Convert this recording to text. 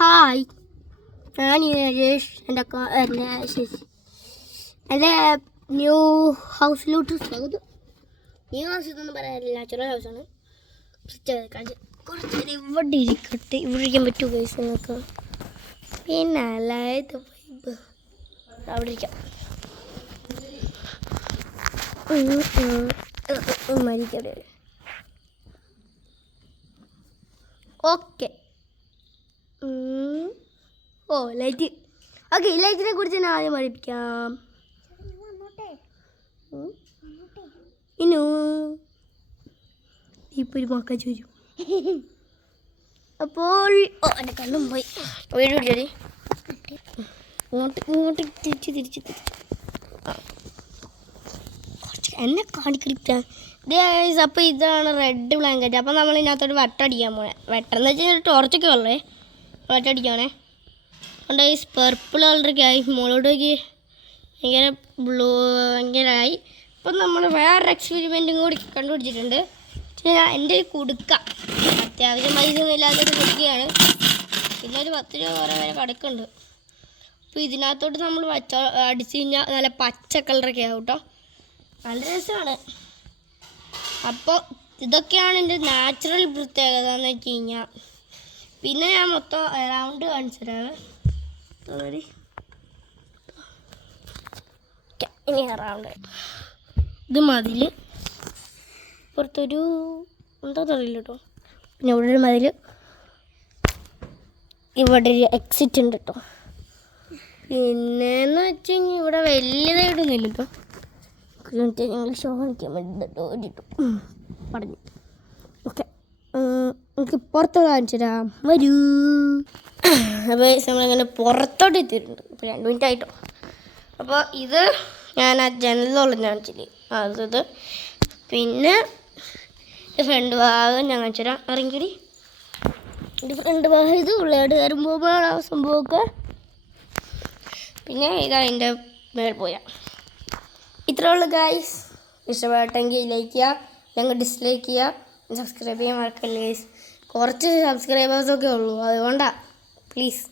Hi, ഞാൻ രാജേഷ്. എൻ്റെ new ഹൗസിലോട്ട് സ്വാഗതം. ന്യൂ ഹൗസ് ഇതൊന്നും പറയാനില്ല, നാച്ചുറൽ ഹൗസാണ്. കുറച്ച് ഇവിടെ ഇരിക്കട്ടെ, ഇവിടെ ഇരിക്കാൻ പറ്റുമോ ഗൈസ് നിങ്ങൾക്ക്? പിന്നെ അല്ലായത് വൈബ് അവിടെ ഇരിക്കാം. മരിക്കവിടെ. ഓക്കെ. ഓ, ലൈറ്റ്. ഓക്കെ, ലൈറ്റിനെ കുറിച്ച് ഞാൻ ആദ്യം പഠിപ്പിക്കാം. ഇനു ഇപ്പോൾ ഒരു മക്ക ചോദിച്ചു. അപ്പോൾ എൻ്റെ കണ്ണും പോയി വീടില്ലേ, ഇങ്ങോട്ട് തിരിച്ച് കുറച്ച് എന്നെ കാണിക്കടിക്കാൻ. അപ്പോൾ ഇതാണ് റെഡ് ബ്ലാങ്കറ്റ്. അപ്പോൾ നമ്മൾ ഇതിനകത്തോട്ട് വെട്ടടിക്കാൻ പോണേ. വെട്ടെന്ന് വെച്ചാൽ ടോർച്ചൊക്കെ ഉള്ളേ, വെട്ടടിക്കാണേ. അതുകൊണ്ട് ഈ പെർപ്പിൾ കളറൊക്കെ ആയി, മുകളോട്ടേക്ക് ഭയങ്കര ഭയങ്കരമായി. ഇപ്പം നമ്മൾ വേറൊരു എക്സ്പെരിമെൻറ്റും കൂടി കണ്ടുപിടിച്ചിട്ടുണ്ട്. എൻ്റെ ഒരു കുടുക്ക അത്യാവശ്യം പൈസയൊന്നും ഇല്ലാത്തൊരു കുടുക്കയാണ്. പിന്നെ ഒരു 10 രൂപ കുറേ വരെ കിടക്കുന്നുണ്ട്. അപ്പോൾ ഇതിനകത്തോട്ട് നമ്മൾ അടിച്ച് കഴിഞ്ഞാൽ നല്ല പച്ച കളറൊക്കെ ആവും കേട്ടോ, നല്ല രസമാണ്. അപ്പോൾ ഇതൊക്കെയാണ് എൻ്റെ നാച്ചുറൽ പ്രത്യേകത എന്ന് വെച്ച് കഴിഞ്ഞാൽ. പിന്നെ ഞാൻ മൊത്തം റൗണ്ട് കാണിച്ചു തരാം. ഇനി റൗണ്ട് ഇത് മതിൽ പുറത്തൊരു എന്താ അറിയില്ല കേട്ടോ. പിന്നെ ഇവിടെ ഒരു മതിൽ, ഇവിടെ ഒരു എക്സിറ്റ് ഉണ്ട് കേട്ടോ. പിന്നെന്ന് വെച്ച് കഴിഞ്ഞാൽ ഇവിടെ വലിയതായിട്ടൊന്നുമില്ല കേട്ടോ. ഞങ്ങൾ ഷോ കാണിക്കാൻ വേണ്ടി പറഞ്ഞു. ഓക്കെ, നമുക്ക് പുറത്തോട്ട് കാണിച്ചു തരാം, വരൂ. അപ്പോൾ നമ്മളിങ്ങനെ പുറത്തോട്ട് എത്തിയിട്ടുണ്ട്. ഇപ്പോൾ 2 മിനിറ്റ് ആയിട്ടോ. അപ്പോൾ ഇത് ഞാൻ ആ ജനലിലുള്ള കാണിച്ചില്ലേ, അത്. പിന്നെ ഫ്രണ്ട് ഭാഗം ഞാൻ കാണിച്ചു തരാം. ഇറങ്ങിക്കടി. എൻ്റെ ഫ്രണ്ട് ഭാഗം ഇത് ഉള്ളയാട് കയറും പോകുമ്പോഴാണ് ആ സംഭവമൊക്കെ. പിന്നെ ഇതതിൻ്റെ മേൽ പോയാ. ഇത്രേ ഉള്ളൂ ഗൈസ്. ഇഷ്ടപ്പെട്ടെങ്കിൽ ലൈക്ക് ചെയ്യുക, അല്ലെങ്കിൽ ഡിസ്ലൈക്ക് ചെയ്യുക, സബ്സ്ക്രൈബ് ചെയ്യാൻ മറക്കല്ലേ ഗൈസ്. കുറച്ച് സബ്സ്ക്രൈബേഴ്സൊക്കെ ഉള്ളൂ, അതുകൊണ്ടാണ്. പ്ലീസ്.